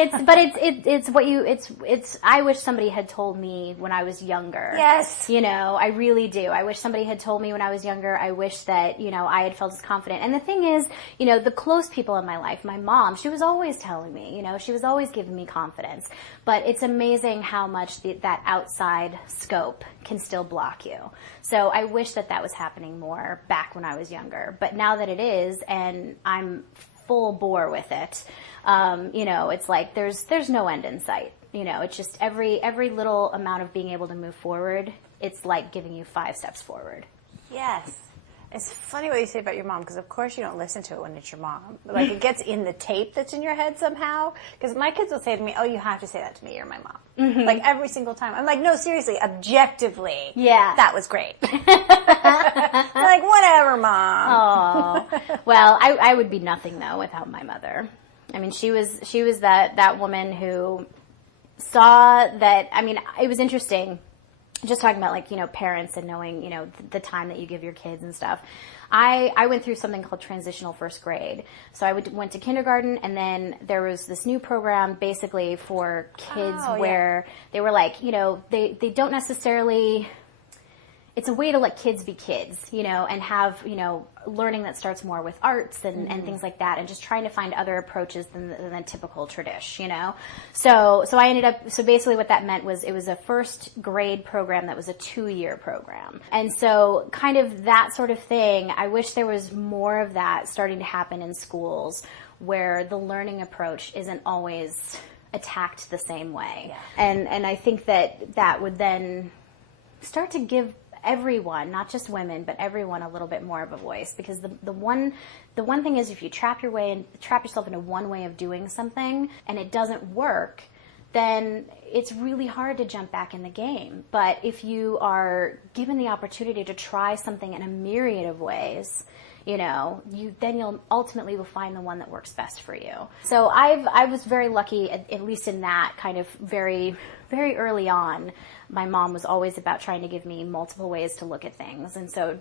I wish somebody had told me when I was younger. Yes. I really do. I wish somebody had told me when I was younger. I wish that, I had felt as confident. And the thing is, the close people in my life, my mom, she was always telling me, she was always giving me confidence. But it's amazing how much that outside scope can still block you. So I wish that was happening more back when I was younger. But now that it is, and I'm full bore with it, it's like there's no end in sight. It's just every little amount of being able to move forward, it's like giving you 5 steps forward. Yes. It's funny what you say about your mom, because of course you don't listen to it when it's your mom. Like, it gets in the tape that's in your head somehow. Because my kids will say to me, oh, you have to say that to me, you're my mom. Mm-hmm. Like, every single time. I'm like, no, seriously, objectively, yeah, that was great. Like, whatever, Mom. Oh, well, I would be nothing, though, without my mother. I mean, she was that woman who saw that, I mean, it was interesting. Just talking about, like, parents and knowing, the time that you give your kids and stuff. I went through something called transitional first grade. So I went to kindergarten, and then there was this new program basically for kids where they were like, they don't necessarily, it's a way to let kids be kids, and have, learning that starts more with arts and things like that, and just trying to find other approaches than the typical tradition, So I ended up, so basically what that meant was it was a first grade program that was a 2-year program. And so kind of that sort of thing, I wish there was more of that starting to happen in schools where the learning approach isn't always attacked the same way. Yeah. And I think that would then start to give everyone, not just women, but everyone a little bit more of a voice, because the one thing is, if you trap yourself into one way of doing something and it doesn't work, then it's really hard to jump back in the game. But if you are given the opportunity to try something in a myriad of ways, you'll ultimately will find the one that works best for you. So I was very lucky, at least in that kind of very, very early on. My mom was always about trying to give me multiple ways to look at things. And so,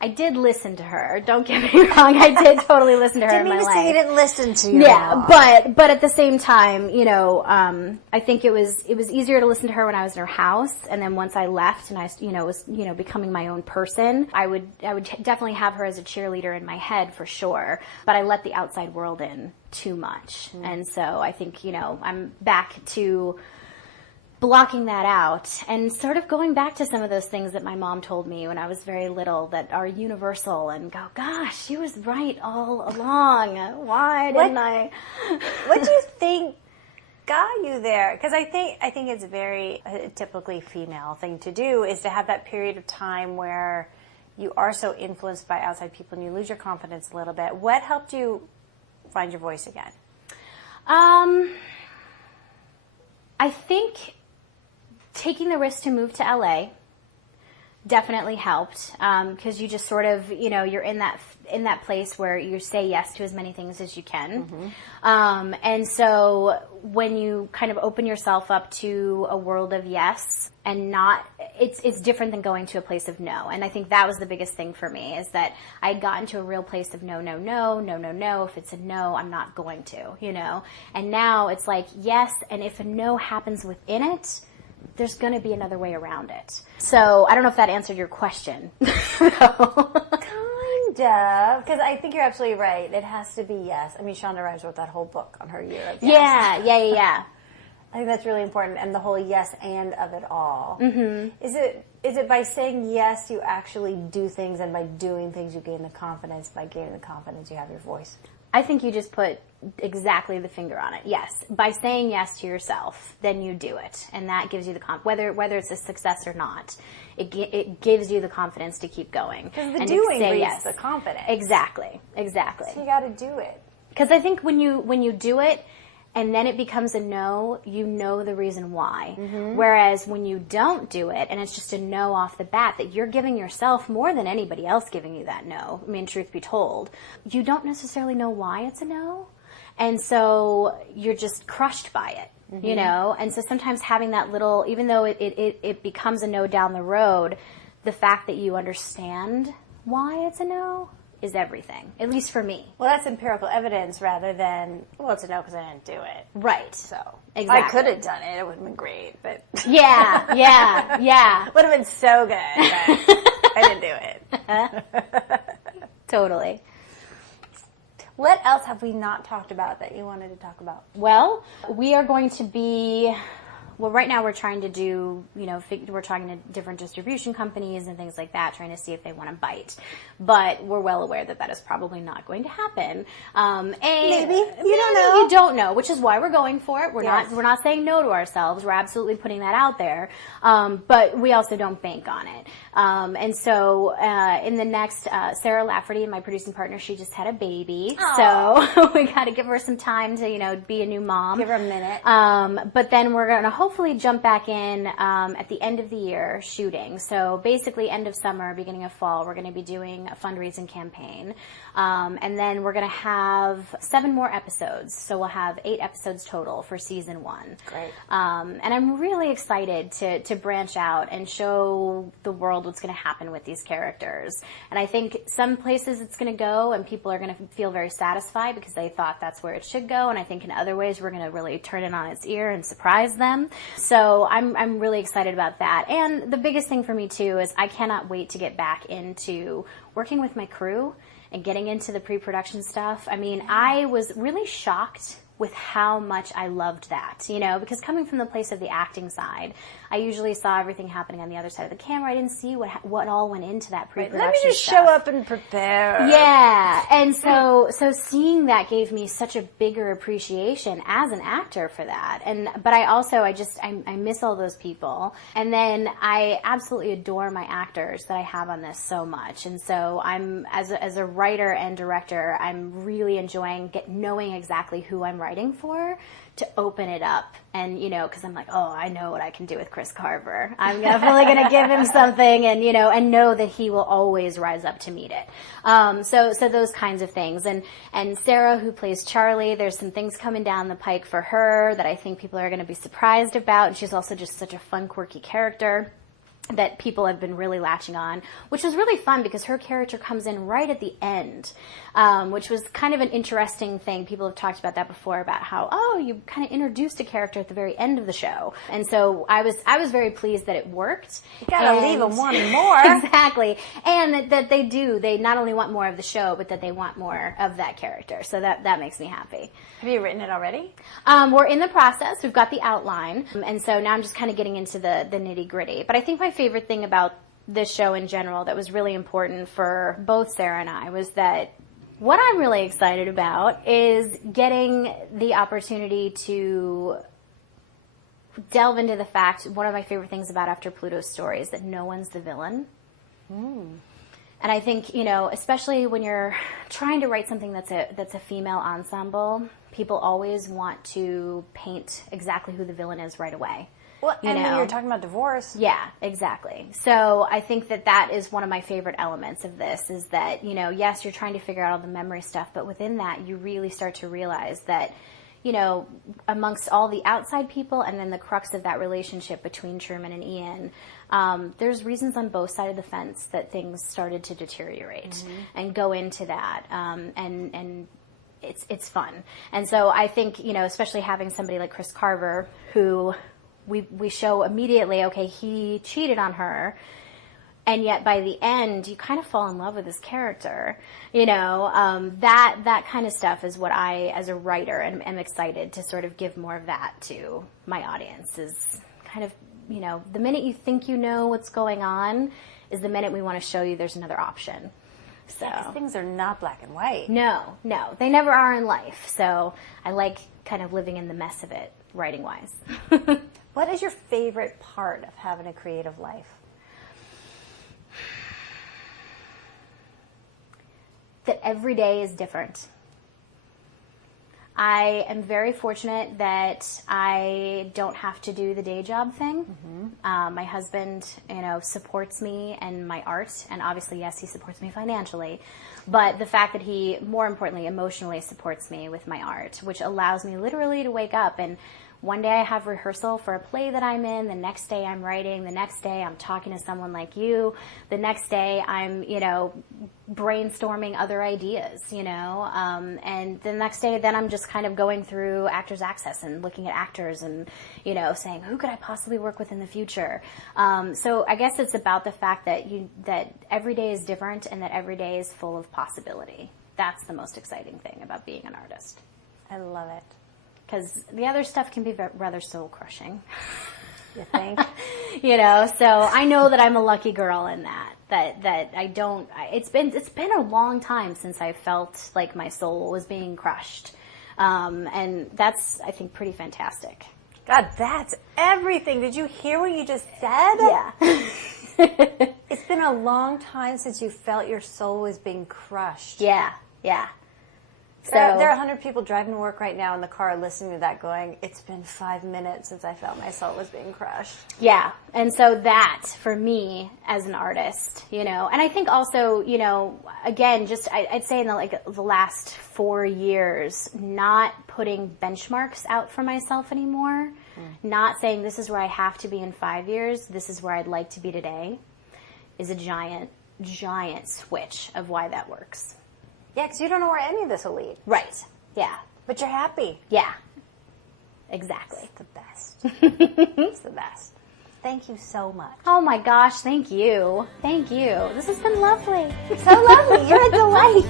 I did listen to her. Don't get me wrong. I did totally listen to her in my life. Say you didn't listen to your mom. But at the same time, I think it was easier to listen to her when I was in her house. And then once I left and I, was, becoming my own person, I would definitely have her as a cheerleader in my head for sure. But I let the outside world in too much. And so I think, I'm back to blocking that out and sort of going back to some of those things that my mom told me when I was very little that are universal, and go, gosh, she was right all along. Why didn't I? What do you think got you there? Because I think it's a very typically female thing to do, is to have that period of time where you are so influenced by outside people and you lose your confidence a little bit. What helped you find your voice again? I think taking the risk to move to LA definitely helped, because you just sort of, you're in that place where you say yes to as many things as you can. Mm-hmm. And so when you kind of open yourself up to a world of yes and not, it's different than going to a place of no. And I think that was the biggest thing for me, is that I had gotten to a real place of no. If it's a no, I'm not going to, And now it's like yes, and if a no happens within it, there's going to be another way around it. So I don't know if that answered your question. Kind of, because I think you're absolutely right. It has to be yes. I mean, Shonda Rhimes wrote that whole book on her year of yes. Yeah. I think that's really important, and the whole yes and of it all. Mm-hmm. Is it by saying yes you actually do things, and by doing things you gain the confidence, by gaining the confidence you have your voice? I think you just put exactly the finger on it. Yes. By saying yes to yourself, then you do it. And that gives you the whether it's a success or not, it gives you the confidence to keep going. Because the doing breeds the confidence. Exactly. So you got to do it. Because I think when you do it, and then it becomes a no, you know the reason why. Mm-hmm. Whereas when you don't do it, and it's just a no off the bat, that you're giving yourself more than anybody else giving you that no. I mean, truth be told, you don't necessarily know why it's a no. And so you're just crushed by it, mm-hmm. And so sometimes having that little, even though it becomes a no down the road, the fact that you understand why it's a no is everything, at least for me. Well, that's empirical evidence rather than, well, it's a no because I didn't do it. Right. So exactly. I could have done it. It would have been great, but yeah. Would have been so good, but I didn't do it. Totally. What else have we not talked about that you wanted to talk about? Well, we are going to be... Well, right now we're trying to do, we're talking to different distribution companies and things like that, trying to see if they want to bite. But we're well aware that is probably not going to happen. Maybe. You don't know, which is why we're going for it. We're not saying no to ourselves. We're absolutely putting that out there. But we also don't bank on it. And so, in the next, Sarah Lafferty, my producing partner, she just had a baby. Aww. So we got to give her some time to, be a new mom. Give her a minute. But then we're going to hopefully jump back in, at the end of the year shooting. So basically end of summer, beginning of fall, we're going to be doing a fundraising campaign. And then we're going to have 7 more episodes. So we'll have 8 episodes total for season 1. Great. And I'm really excited to branch out and show the world what's going to happen with these characters. And I think some places it's going to go and people are going to feel very satisfied because they thought that's where it should go. And I think in other ways we're going to really turn it on its ear and surprise them. So I'm really excited about that. And the biggest thing for me too is I cannot wait to get back into working with my crew and getting into the pre-production stuff. I mean, I was really shocked with how much I loved that, because coming from the place of the acting side, I usually saw everything happening on the other side of the camera. I didn't see what all went into that pre-production Let me just stuff. show up and prepare. Yeah, and so seeing that gave me such a bigger appreciation as an actor for that. But I miss all those people. And then I absolutely adore my actors that I have on this so much. And so I'm, as a writer and director, I'm really enjoying knowing exactly who I'm writing for to open it up. And, because I'm like, I know what I can do with Chris Carver. I'm definitely going to give him something and, and know that he will always rise up to meet it. So those kinds of things. And Sarah, who plays Charlie, there's some things coming down the pike for her that I think people are going to be surprised about. And she's also just such a fun, quirky character that people have been really latching on, which was really fun because her character comes in right at the end, which was kind of an interesting thing. People have talked about that before, about how, you kind of introduced a character at the very end of the show. And so I was very pleased that it worked. You gotta leave them wanting more. Exactly. And that they not only want more of the show, but that they want more of that character. So that makes me happy. Have you written it already? We're in the process. We've got the outline. And so now I'm just kind of getting into the nitty gritty. But I think my favorite thing about this show in general that was really important for both Sarah and I was that what I'm really excited about is getting the opportunity to delve into the fact, one of my favorite things about After Pluto's story is that no one's the villain. And I think, especially when you're trying to write something that's a female ensemble, people always want to paint exactly who the villain is right away. Well, and when you're talking about divorce. Yeah, exactly. So I think that is one of my favorite elements of this is that, yes, you're trying to figure out all the memory stuff, but within that, you really start to realize that, amongst all the outside people and then the crux of that relationship between Truman and Ian, there's reasons on both sides of the fence that things started to deteriorate and go into that. And it's fun. And so I think, especially having somebody like Chris Carver who we show immediately, okay, he cheated on her, and yet by the end, you kind of fall in love with his character. That kind of stuff is what I, as a writer, am excited to sort of give more of that to my audience. Is kind of, the minute you think you know what's going on is the minute we want to show you there's another option. So yeah, 'cause things are not black and white. No, they never are in life. So I like kind of living in the mess of it, writing wise. What is your favorite part of having a creative life? That every day is different. I am very fortunate that I don't have to do the day job thing. My husband, supports me and my art, and obviously, yes, he supports me financially. But the fact that he, more importantly, emotionally supports me with my art, which allows me literally to wake up and one day I have rehearsal for a play that I'm in. The next day I'm writing. The next day I'm talking to someone like you. The next day I'm, brainstorming other ideas, and the next day then I'm just kind of going through Actors Access and looking at actors and, saying, who could I possibly work with in the future? So I guess it's about the fact that that every day is different and that every day is full of possibility. That's the most exciting thing about being an artist. I love it. Because the other stuff can be rather soul crushing. You think? So I know that I'm a lucky girl in that I don't, it's been a long time since I felt like my soul was being crushed. And that's, I think, pretty fantastic. God, that's everything. Did you hear what you just said? Yeah. It's been a long time since you felt your soul was being crushed. Yeah. So there are 100 people driving to work right now in the car listening to that going, it's been 5 minutes since I felt my soul was being crushed. Yeah. And so that, for me, as an artist, and I think also, again, just, I'd say in the last 4 years, not putting benchmarks out for myself anymore, not saying this is where I have to be in 5 years, this is where I'd like to be today, is a giant, giant switch of why that works. Yeah, because you don't know where any of this will lead. Right. Yeah. But you're happy. Yeah. Exactly. It's the best. It's the best. Thank you so much. Oh my gosh, thank you. Thank you. This has been lovely. So lovely. You're a delight.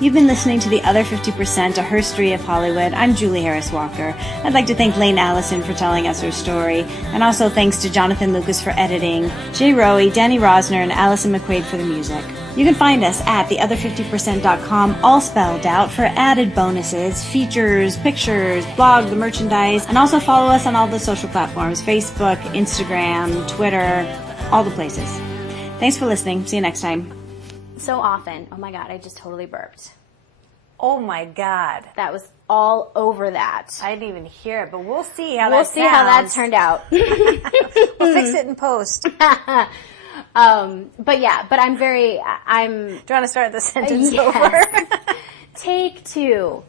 You've been listening to The Other 50%, A Herstory of Hollywood. I'm Julie Harris Walker. I'd like to thank Lane Allison for telling us her story, and also thanks to Jonathan Lucas for editing, Jay Rowe, Danny Rosner, and Allison McQuaid for the music. You can find us at theother50%.com, all spelled out, for added bonuses, features, pictures, blog, the merchandise, and also follow us on all the social platforms, Facebook, Instagram, Twitter, all the places. Thanks for listening. See you next time. So often. Oh my God, I just totally burped. Oh my God. That was all over that. I didn't even hear it, but we'll see how We'll see how that turned out. We'll fix it in post. But I'm very, Do you want to start the sentence yes. over? Take 2.